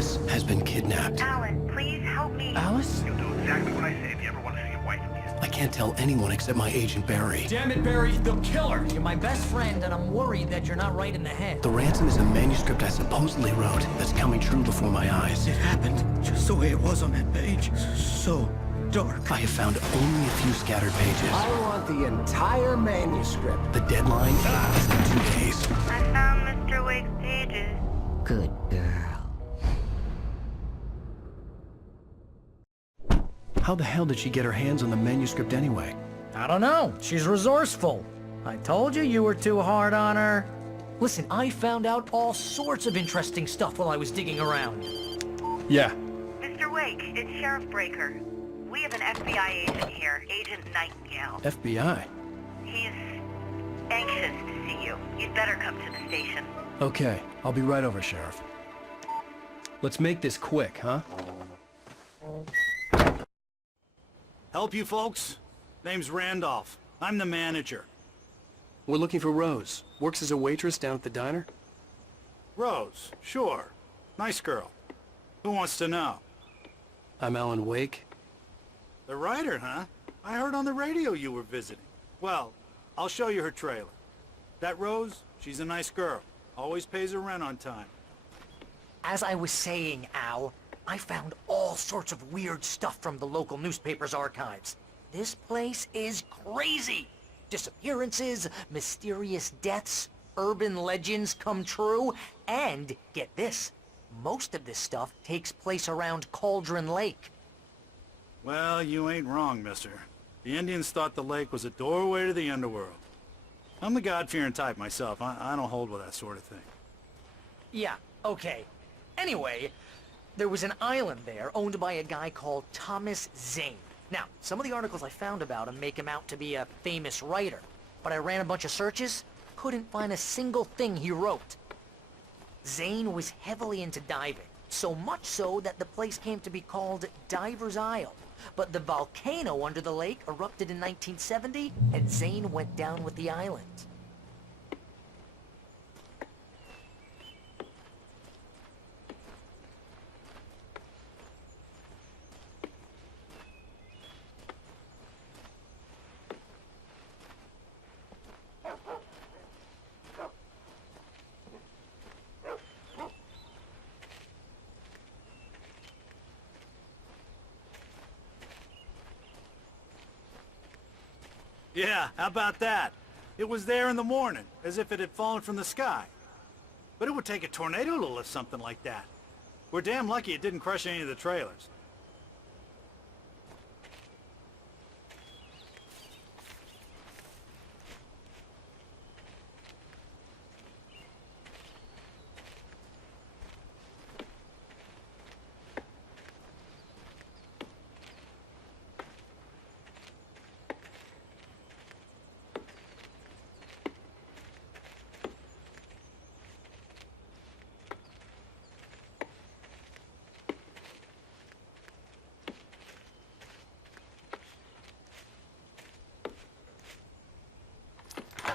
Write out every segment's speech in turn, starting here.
Alice has been kidnapped. Alan, please help me. Alice? You'll do exactly what I say if you ever want to see your wife again. I can't tell anyone except my agent Barry. Damn it, Barry, they'll kill her! You're my best friend, and I'm worried that you're not right in the head. The ransom is a manuscript I supposedly wrote that's coming true before my eyes. It happened just the way it was on that page. So dark. I have found only a few scattered pages. I want the entire manuscript. The deadline is in 2 days. I found Mr. Wake's pages. Good girl. How the hell did she get her hands on the manuscript anyway? I don't know. She's resourceful. I told you you were too hard on her. Listen, I found out all sorts of interesting stuff while I was digging around. Yeah. Mr. Wake, it's Sheriff Breaker. We have an FBI agent here, Agent Nightingale. FBI? He's anxious to see you. You'd better come to the station. Okay, I'll be right over, Sheriff. Let's make this quick, huh? Help you folks? Name's Randolph. I'm the manager. We're looking for Rose. Works as a waitress down at the diner. Rose, sure. Nice girl. Who wants to know? I'm Alan Wake. The writer, huh? I heard on the radio you were visiting. Well, I'll show you her trailer. That Rose, she's a nice girl. Always pays her rent on time. As I was saying, Al, I found all sorts of weird stuff from the local newspaper's archives. This place is crazy. Disappearances, mysterious deaths, urban legends come true, and, get this, most of this stuff takes place around Cauldron Lake. Well, you ain't wrong, mister. The Indians thought the lake was a doorway to the underworld. I'm the God-fearing type myself. I don't hold with that sort of thing. Yeah, okay. Anyway, there was an island there owned by a guy called Thomas Zane. Now, some of the articles I found about him make him out to be a famous writer, but I ran a bunch of searches, couldn't find a single thing he wrote. Zane was heavily into diving, so much so that the place came to be called Diver's Isle. But the volcano under the lake erupted in 1970, and Zane went down with the island. Yeah, how about that? It was there in the morning, as if it had fallen from the sky. But it would take a tornado to lift something like that. We're damn lucky it didn't crush any of the trailers.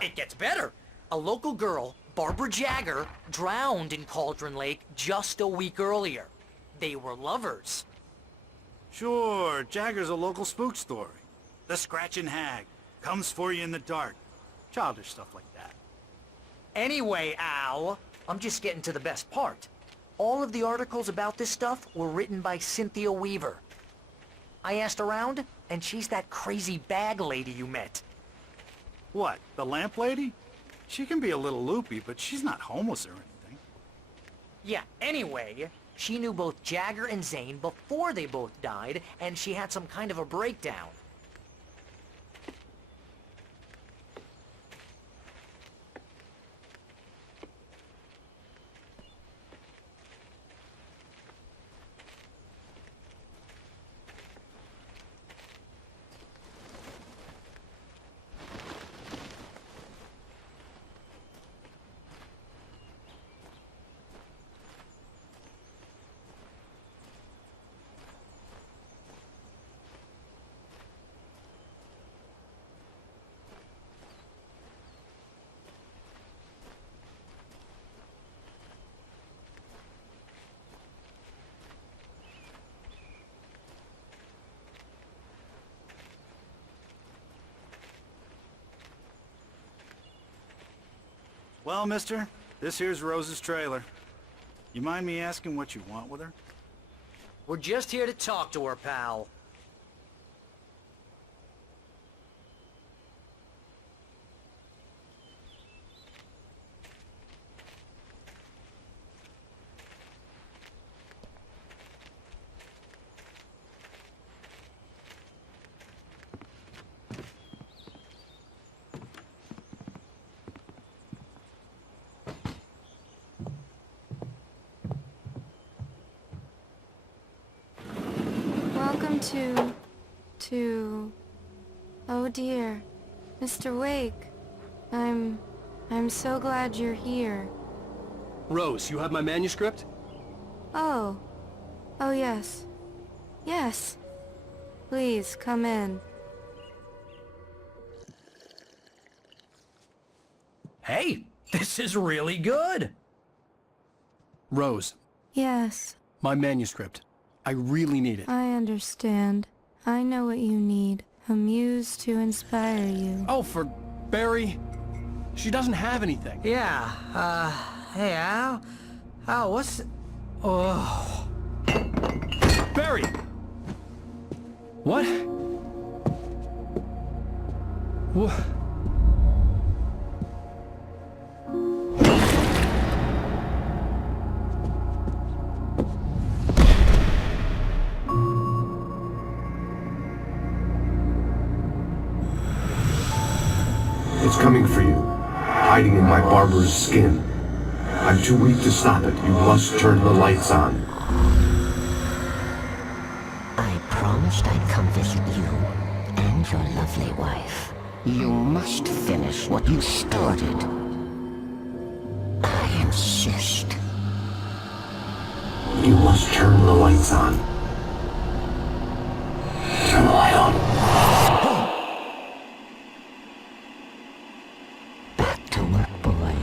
It gets better. A local girl, Barbara Jagger, drowned in Cauldron Lake just a week earlier. They were lovers. Sure, Jagger's a local spook story. The Scratching Hag comes for you in the dark. Childish stuff like that. Anyway, Al, I'm just getting to the best part. All of the articles about this stuff were written by Cynthia Weaver. I asked around, and she's that crazy bag lady you met. What, the lamp lady? She can be a little loopy, but she's not homeless or anything. Yeah, anyway, she knew both Jagger and Zane before they both died, and she had some kind of a breakdown. Well, mister, this here's Rose's trailer. You mind me asking what you want with her? We're just here to talk to her, pal. Welcome to... Oh dear, Mr. Wake. I'm so glad you're here. Rose, you have my manuscript? Oh. Oh yes. Yes. Please, come in. Hey, this is really good. Rose, Yes, my manuscript. I really need it. I understand. I know what you need. A muse to inspire you. Oh, for Barry? She doesn't have anything. Yeah, hey, Al, what's... Oh... Barry! What? What? It's coming for you, hiding in my barber's skin. I'm too weak to stop it. You must turn the lights on. I promised I'd come visit you and your lovely wife. You must finish what you started. I insist. You must turn the lights on. Turn the light on. Back to work, boy.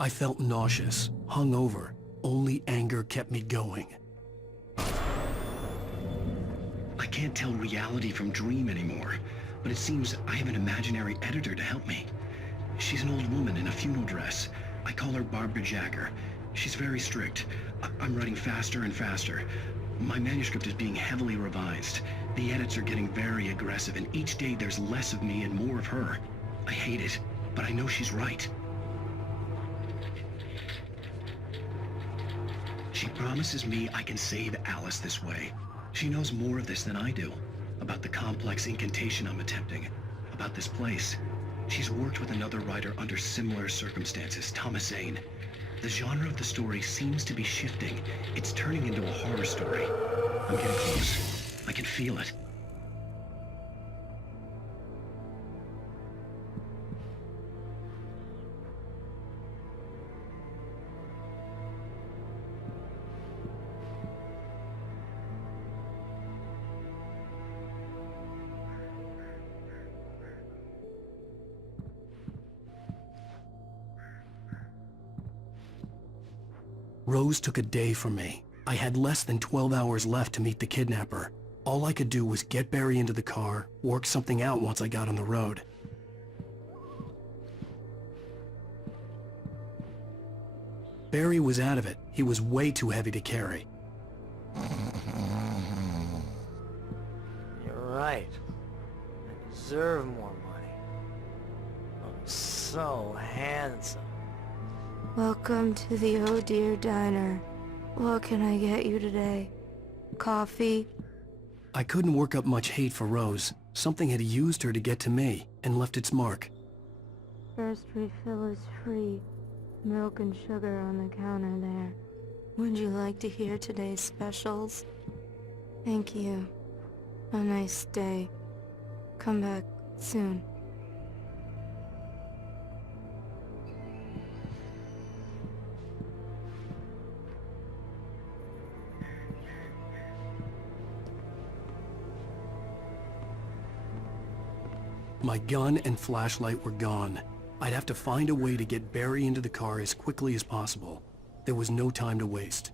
I felt nauseous, hungover. Only anger kept me going. I can't tell reality from dream anymore, but it seems I have an imaginary editor to help me. She's an old woman in a funeral dress. I call her Barbara Jagger. She's very strict. I'm writing faster and faster. My manuscript is being heavily revised. The edits are getting very aggressive, and each day there's less of me and more of her. I hate it, but I know she's right. She promises me I can save Alice this way. She knows more of this than I do. About the complex incantation I'm attempting. About this place. She's worked with another writer under similar circumstances, Thomas Zane. The genre of the story seems to be shifting. It's turning into a horror story. I'm getting close. I can feel it. Rose took a day from me. I had less than 12 hours left to meet the kidnapper. All I could do was get Barry into the car, work something out once I got on the road. Barry was out of it. He was way too heavy to carry. You're right. I deserve more money. I'm so handsome. Welcome to the Oh Dear Diner. What can I get you today? Coffee? I couldn't work up much hate for Rose. Something had used her to get to me, and left its mark. First refill is free. Milk and sugar on the counter there. Would you like to hear today's specials? Thank you. A nice day. Come back soon. My gun and flashlight were gone. I'd have to find a way to get Barry into the car as quickly as possible. There was no time to waste.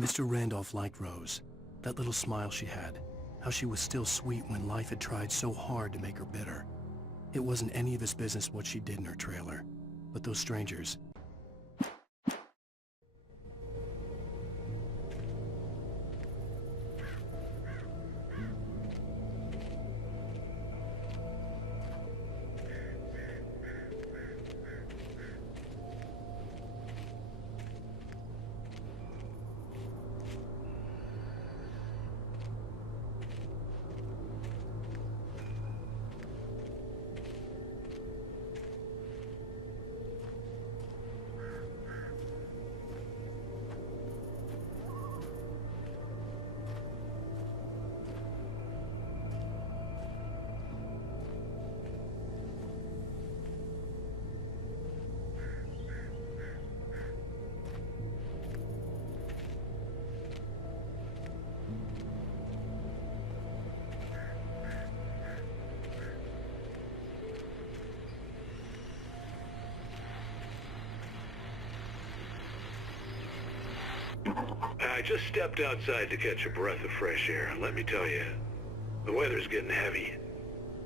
Mr. Randolph liked Rose. That little smile she had. How she was still sweet when life had tried so hard to make her bitter. It wasn't any of his business what she did in her trailer. But those strangers... I just stepped outside to catch a breath of fresh air, and let me tell you, the weather's getting heavy.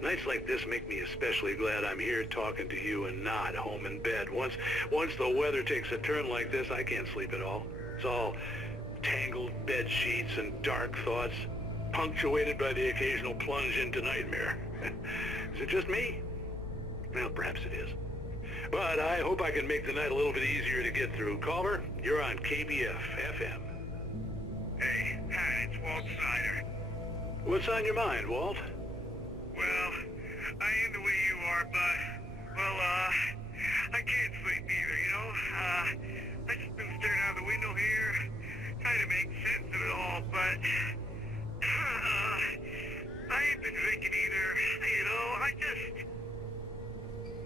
Nights like this make me especially glad I'm here talking to you and not home in bed. Once the weather takes a turn like this, I can't sleep at all. It's all tangled bed sheets and dark thoughts, punctuated by the occasional plunge into nightmare. Is it just me? Well, perhaps it is. But I hope I can make the night a little bit easier to get through. Culver, you're on KBF FM. Hey, hi, it's Walt Snyder. What's on your mind, Walt? Well, I am the way you are, but, well, I can't sleep either, you know? I just been staring out the window here, trying to make sense of it all, but, I ain't been drinking either, you know? I just...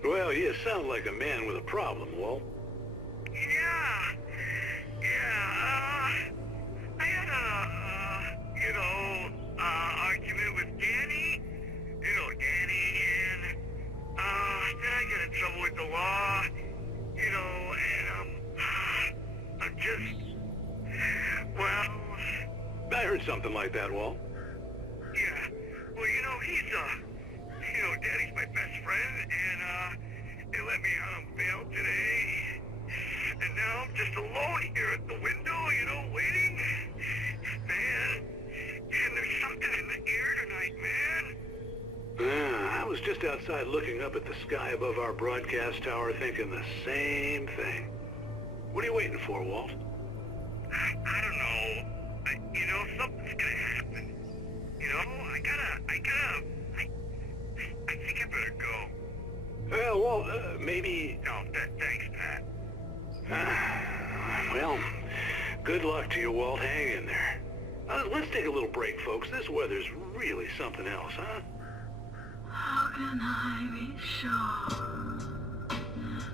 Well, you sound like a man with a problem, Walt. Yeah, I had a, argument with Danny. You know Danny, and, then I got in trouble with the law, you know, and, I'm just, well... I heard something like that, Walt. Yeah, well, you know, Danny's my best friend, and, they let me out on bail today. And now I'm just alone here at the window, you know, waiting. Man, and there's something in the air tonight, man. I was just outside looking up at the sky above our broadcast tower thinking the same thing. What are you waiting for, Walt? I don't know. You know, something's gonna happen. You know, I think I better go. Well, Walt, maybe... No, thanks, Pat. Well, good luck to you, Walt. Hang in there. Let's take a little break, folks. This weather's really something else, huh? How can I be sure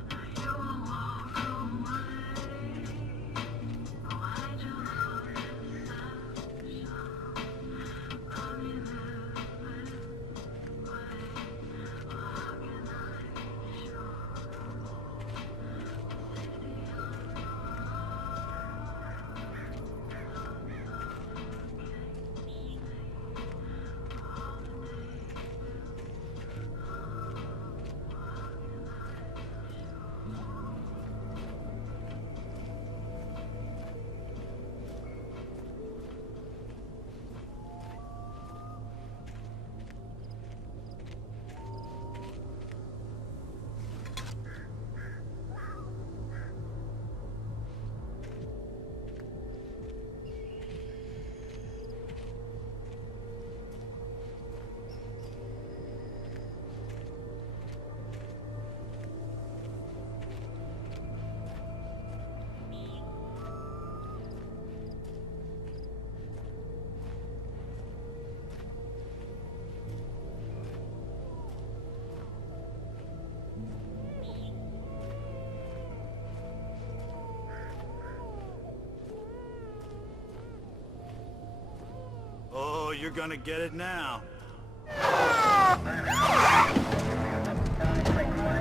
that you will walk away? Why do you love deception? Love me this way. How can I be sure? Oh, you're gonna get it now.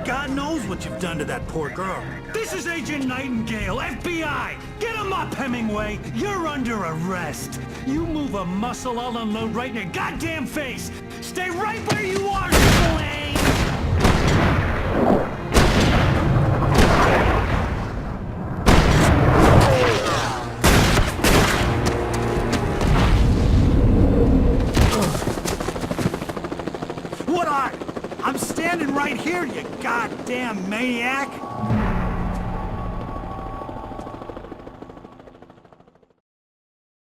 God knows what you've done to that poor girl. This is Agent Nightingale, FBI! Get him Come up, Hemingway! You're under arrest! You move a muscle, I'll unload right in your goddamn face! Stay right where you are, Blaine! What are? I'm standing right here, you goddamn maniac!